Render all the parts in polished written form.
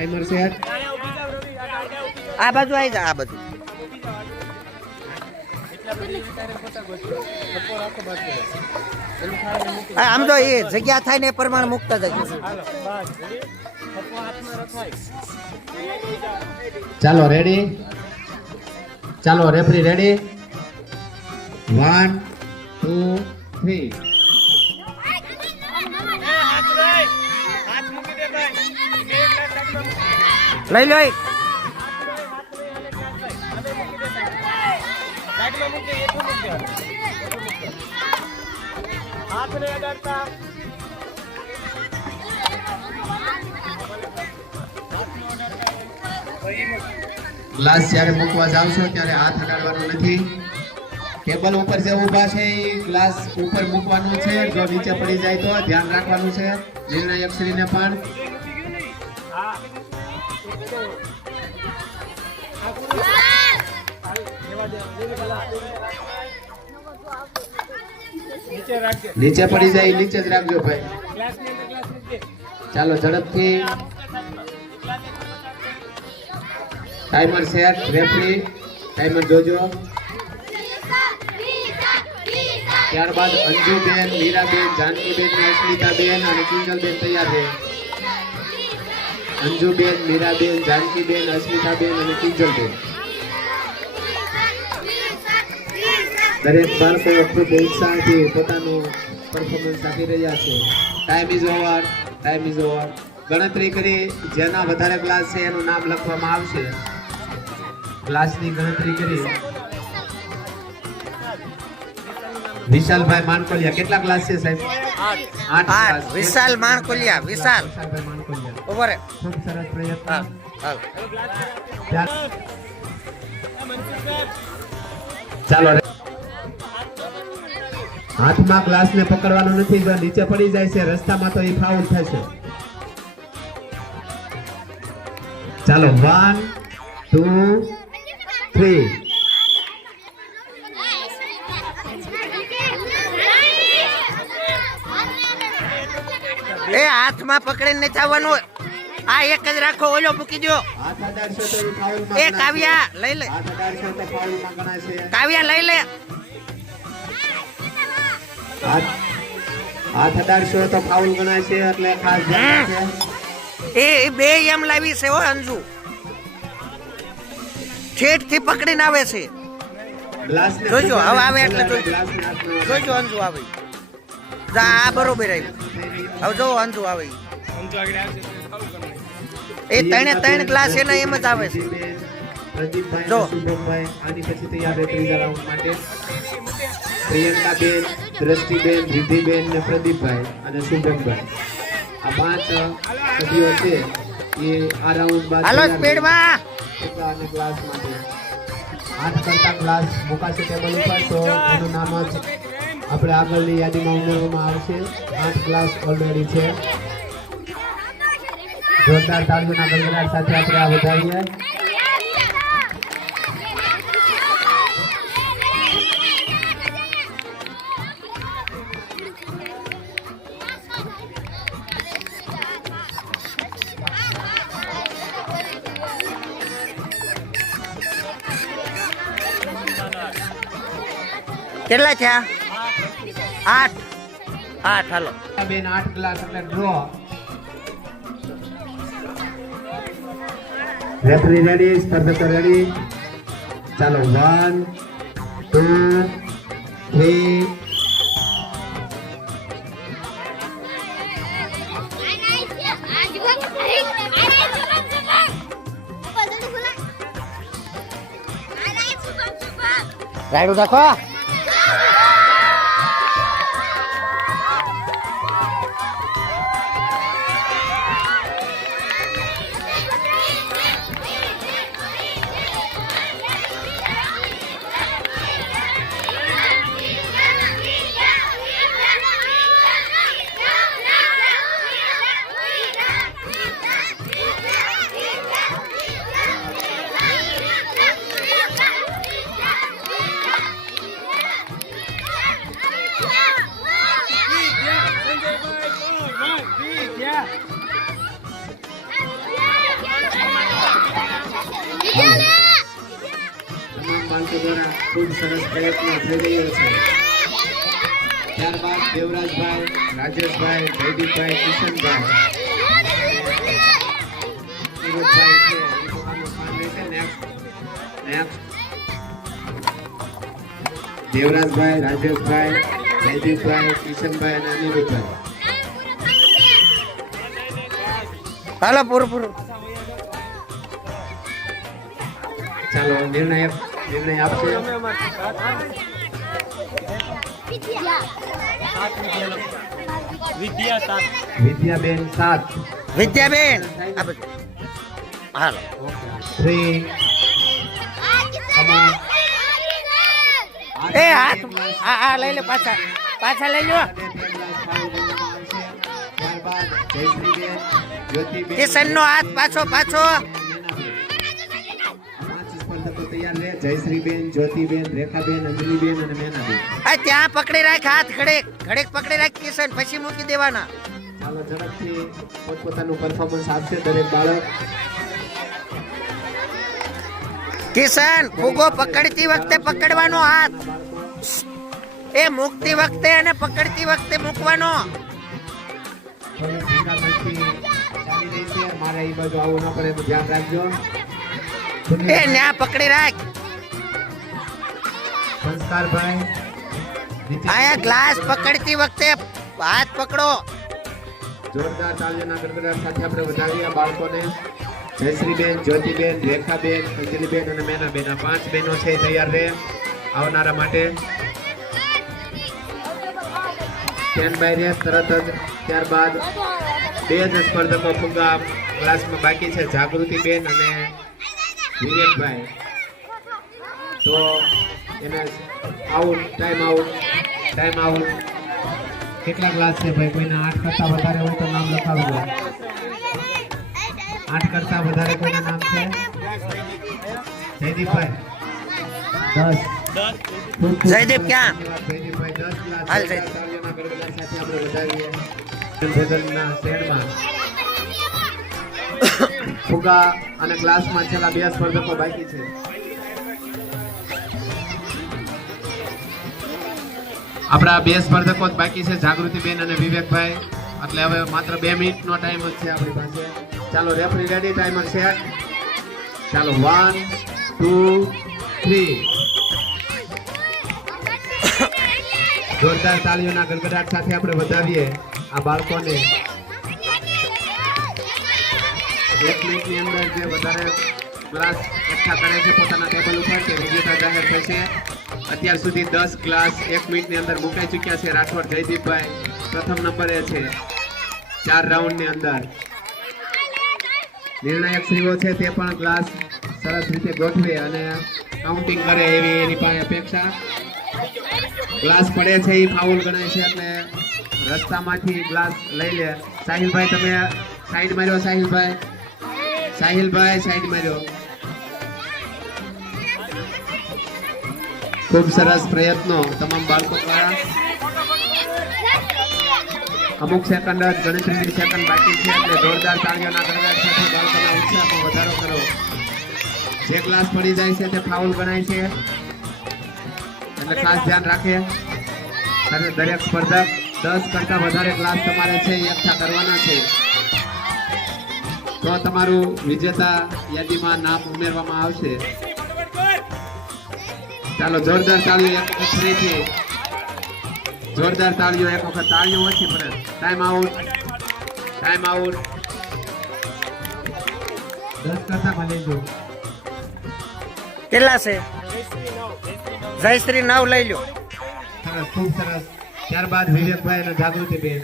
Timer set આ બાજુ આવી જા આ બાજુ આમ તો એ જગ્યા થાય ને એ પ્રમાણે મુકતા જજો ચાલો રેડી ચાલો રેફરી રેડી 1 2 3 લઈ લો ગ્લાસ જ્યારે મૂકવા જાવ છો ત્યારે હાથ અડાડવાનો નથી ટેબલ ઉપર જે ઊભા છે એ ગ્લાસ ઉપર મૂકવાનું છે જો નીચે પડી જાય તો ધ્યાન રાખવાનું છે નિર્ણાયક શ્રીને પણ નીચે પડી જાય નીચે જ રાખજો ભાઈ ચાલો ઝડપથી ટાઈમર સેટ રેફરી ટાઈમર જોજો ત્યારબાદ અંજુબેન મીરાબેન જાનકીબેન અસ્મિતાબેન અને કિંજલબેન તૈયાર છે અંજુબેન મીરાબેન જાનકીબેન અસ્મિતાબેન અને કિંજલબેન દરેક બાળકો ખૂબ ઉત્સાહથી પોતાનું પરફોર્મન્સ આપી રહ્યા છે ટાઈમ ઇઝ ઓવર ગણતરી કરી જેના વધારે ગ્લાસ છે એનું નામ લખવામાં આવશે ગ્લાસની ગણતરી કરી વિશાલભાઈ માનકોલિયા કેટલા ગ્લાસ છે સાહેબ 8 વિશાલ માનકોલિયા વિશાલભાઈ માનકોલિયા ઉપર ખૂબ સરસ પ્રયત્ન ચાલો હાથમાં ગ્લાસને પકડવાનો નથી જો નીચે પડી જાય છે રસ્તામાં તો એ ફાઉલ થશે ચાલો 1 2 3 એ હાથમાં પકડીને ચાવવાનું આ એક જ રાખો ઓલો મૂકી દો હાથ અડાડશો તો એ ફાઉલમાં એ કાવ્યા લઈ લે હાથ અડાડશો તો ફાઉલમાં ગણાશે કાવ્યા લઈ લે હાથ અડાડશો તો ફાઉલ ગણાશે એટલે ખાસ ધ્યાન રાખજો એ બે એમ લાવી છે હો અંજુ ઠેઠ થી પકડીને આવે છે ગ્લાસને જોજો હવે આવે એટલે જોજો ગ્લાસને હાથમાં જોજો અંજુ આવે જા આ બરોબર આવી હવે જો અંજુ આવે એ ત્રણ ગ્લાસ એના એમ જ આવે છે પ્રદીપભાઈ જો. અને શુભમભાઈ આની પછી તૈયાર રહે ત્રીજા રાઉન્ડ માટે પ્રિયંકાબેન દ્રષ્ટિબેન રિદ્ધિબેન ને પ્રદીપભાઈ અને શુભમભાઈ આ 5 સભ્યો છે એ આ રાઉન્ડ બાદ હાલો તૈયાર સ્પીડ માં રહે. અને ગ્લાસ માટે 8 કરતા ગ્લાસ મુકાશે ટેબલ ઉપર તો એનું નામ જ આપણે આગળની યાદીમાં ઉમેરવામાં આવશે 8 ગ્લાસ ઓલરેડી છે જોરદાર તાળીઓના ગણગણાટ સાથે આપણે આ વધારીએ કેટલા થયા 8 હાલો બેન 8 ગ્લાસ એટલે ડ્રો રેફરી રેડી સ્પર્ધકો રેડી ચાલો 1 2 3 રાઈડ રાખો બાળકો દ્વારા ખૂબ સરસ પ્રયત્ન થઈ રહ્યો છે. ત્યારબાદ દેવરાજભાઈ, રાજેશભાઈ, જયદીપભાઈ, કિશનભાઈ, નીરજભાઈ છે એ પોતાનું સ્થાન લેશે. નેક્સ્ટ દેવરાજભાઈ, રાજેશભાઈ, જયદીપભાઈ, કિશનભાઈ અને અનિરુદ્ધભાઈ. હાલો પૂરું. ચાલો નિર્ણય આપશે. વિદ્યાબેન 7. વિદ્યાબેન હાલો 3 એ હાથ આ લઈ લે પાછા લઈ લો. ત્યારબાદ જયશ્રીબેન, જ્યોતિબેન, કિશન નો હાથ પાછો 5 સ્પર્ધકો તૈયાર છે. જયશ્રીબેન, જ્યોતિબેન, રેખાબેન, અંજલિબેન અને મેનાબેન. આ ત્યાં પકડી રાખ, હાથ ઘડેક પકડી રાખ કિશન, પછી મૂકી દેવાના. ચાલો ઝડપથી પોતપોતાનું પરફોર્મન્સ આપશે દરેક બાળક. કિશન ફૂગો પકડતી વખતે પકડવાનો હાથ, એ મૂકતી વખતે અને પકડતી વખતે મૂકવાનો. થોડી ધીંગામણથી ચાલી રહી છે. મારે એ બાજુ આવું ન પડે એનું ધ્યાન રાખજો. એ ન્યા પકડી રાખ. સંસ્કારભાઈ, આયા ગ્લાસ પકડતી વખતે હાથ પકડો. જોરદાર તાળીઓના ગડગડાટ સાથે આપણે વધાવીએ બાળકોને. જયશ્રીબેન, જ્યોતિબેન, રેખાબેન, અંજલિબેન અને મેનાબેન, આ 5 બહેનો છે તૈયાર રહે આવનારા માટે. સ્ટેન્ડબાય રહે તરત જ. ત્યારબાદ 2 જ સ્પર્ધકો ફુગ્ગા ક્લાસમાં બાકી છે, જાગૃતિબેન અને વિવેકભાઈ. તો એને ટાઈમ આઉટ. કેટલા ક્લાસ છે ભાઈ? કોઈના 8 કરતા વધારે હોય તો નામ લખાવજો. 8 કરતા વધારે કોઈના નામ છે? જયદીપભાઈ 10. જયદીપ ક્યાં? જયદીપભાઈ 10 ક્લાસ. હાલ જયદીપ. તાળીઓના ગડગડાટ સાથે આપણે વધાવીએ. ભોજનના શેડમાં ફુગા અને ક્લાસમાં છેલ્લા 2 સ્પર્ધકો બાકી છે. આપણા 2 સ્પર્ધકો જ બાકી છે, જાગૃતિબેન અને વિવેકભાઈ. એટલે હવે માત્ર 2 મિનિટનો ટાઈમ જ છે આપણી પાસે. ચાલો રેફરી રેડી, ટાઈમર સેટ. ચાલો 1 2 3. જોરદાર તાળીઓના ગડગડાટ સાથે આપણે વધાવીએ આ બાળકોને. 1 મિનિટની અંદર જે વધારે ક્લાસ એકઠા કરે છે પોતાના ટેબલ ઉપર તે વિજેતા જાહેર થશે. અત્યાર સુધી 10 ક્લાસ 1 મિનિટની અંદર મુકાઈ ચૂક્યા છે. રાઠોડ જયદીપભાઈ પ્રથમ નંબરે છે 4 રાઉન્ડની અંદર. નિર્ણાયક શ્રીઓ છે તે પણ ક્લાસ સરસ રીતે ગોઠવે અને કાઉન્ટિંગ કરે એવી એની પાસે અપેક્ષા. ગ્લાસ પડે છે એ ફાઉલ ગણાય છે એટલે રસ્તામાંથી ગ્લાસ લઈ લે. સાહિલભાઈ તમે સાઈડ માર્યો. સાહિલભાઈ સાઈડ માર્યો. ખૂબ સરસ પ્રયત્નો તમામ બાળકો દ્વારા. અમુક સેકન્ડ જ, ગણતરીની સેકન્ડ બાકી છે એટલે જોરદાર તાળીઓના ગડગડાટ સાથે બાળકોના ઉત્સાહમાં વધારો કરો. જે ગ્લાસ પડી જાય છે તે ફાઉલ ગણાય છે એટલે ખાસ ધ્યાન રાખે. અને દરેક સ્પર્ધક 10 કરતા વધારે ક્લાસ તમારે છે એ એકઠા કરવાના છે તો તમારું વિજેતા યાદીમાં નામ ઉમેરવામાં આવશે. ચાલો જોરદાર તાળીઓ એક વખત ફરીથી. જોરદાર તાળીઓ એક વખત. તાળીઓ ઓછી પડે. Time out. 10 કરતા માં લઈ લો. કેટલા છે? જયશ્રી 9 લઈ લો. સરસ, ખૂબ સરસ. ત્યારબાદ વિવેકભાઈ અને જાગૃતિબેન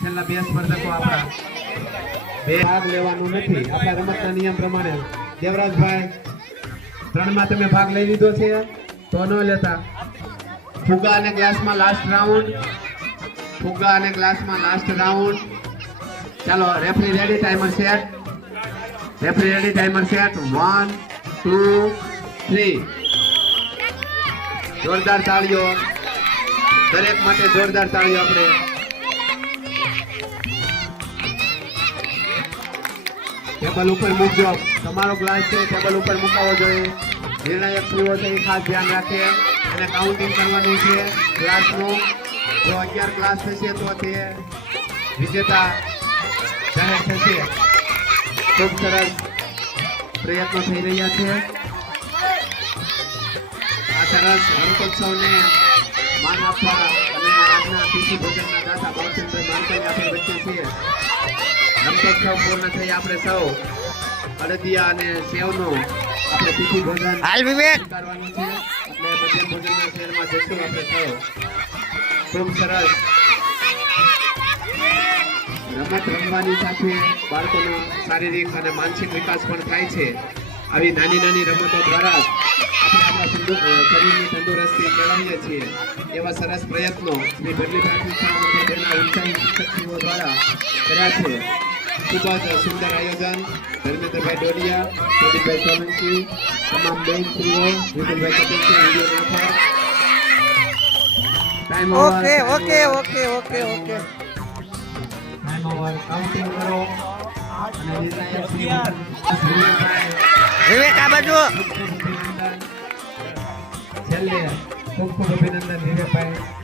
છેલ્લા 2 સ્પર્ધકો આપણા. 2 ભાગ લેવાનું નથી આપણા રમતના નિયમ પ્રમાણે. દેવરાજભાઈ 3 માં તમે ભાગ લઈ લીધો છે તો ન લેતા. ફુગા અને ગ્લાસમાં લાસ્ટ રાઉન્ડ. ચાલો રેફરી રેડી, ટાઈમર સેટ. 1 2 3. જોરદાર તાળીઓ દરેક માટે. જોરદાર તાળીઓ આપણે. ટેબલ ઉપર મૂકજો. તમારો ગ્લાસ છે ટેબલ ઉપર મુકાવવો જોઈએ. નિર્ણાયક શ્રીઓ છે એ ખાસ ધ્યાન રાખે અને કાઉન્ટિંગ કરવાનું છે ક્લાસનું. જો 11 ક્લાસ થશે તો તે વિજેતા જાહેર થશે. ખૂબ સરસ પ્રયત્નો થઈ રહ્યા છે. આ સરસ રમતોત્સવને માન આપવા અને આજના પીસી ભોજનના દાતા બાવચંદભાઈ માલકની આપણી વચ્ચે છીએ. રમતોત્સવ પૂર્ણ થઈ આપણે સૌ અડદિયા અને સેવનો આપણે પીસી ભોજન હાલ વિવેક. સ્વીકારવાનું છે. એટલે મધ્યાહન ભોજનના શહેરમાં જઈશું આપણે સૌ. ખૂબ સરસ રમત રમવાની સાથે બાળકોનો શારીરિક અને માનસિક વિકાસ પણ થાય છે. આવી નાની નાની રમતો દ્વારા જ આપણે આપણા શરીરની તંદુરસ્તી મેળવીએ છીએ. એવા સરસ પ્રયત્નો શ્રી ભરલીભાઈ શાળાના ઉત્સાહી શિક્ષકશ્રીઓ દ્વારા કર્યા છે. ખૂબ જ સુંદર આયોજન. ધર્મેન્દ્રભાઈ ડોડિયા, પ્રદીપભાઈ સોલંકી, તમામ બેનશ્રીઓ, Vipulbhai Patel, videographer. Time okay okay okay okay okay. Time over. Counting કરો અને નિર્ણાયક શ્રી વિપુલભાઈ વિવેક આ બાજુ. છેલ્લે ખૂબ ખૂબ અભિનંદન વિવેકભાઈ.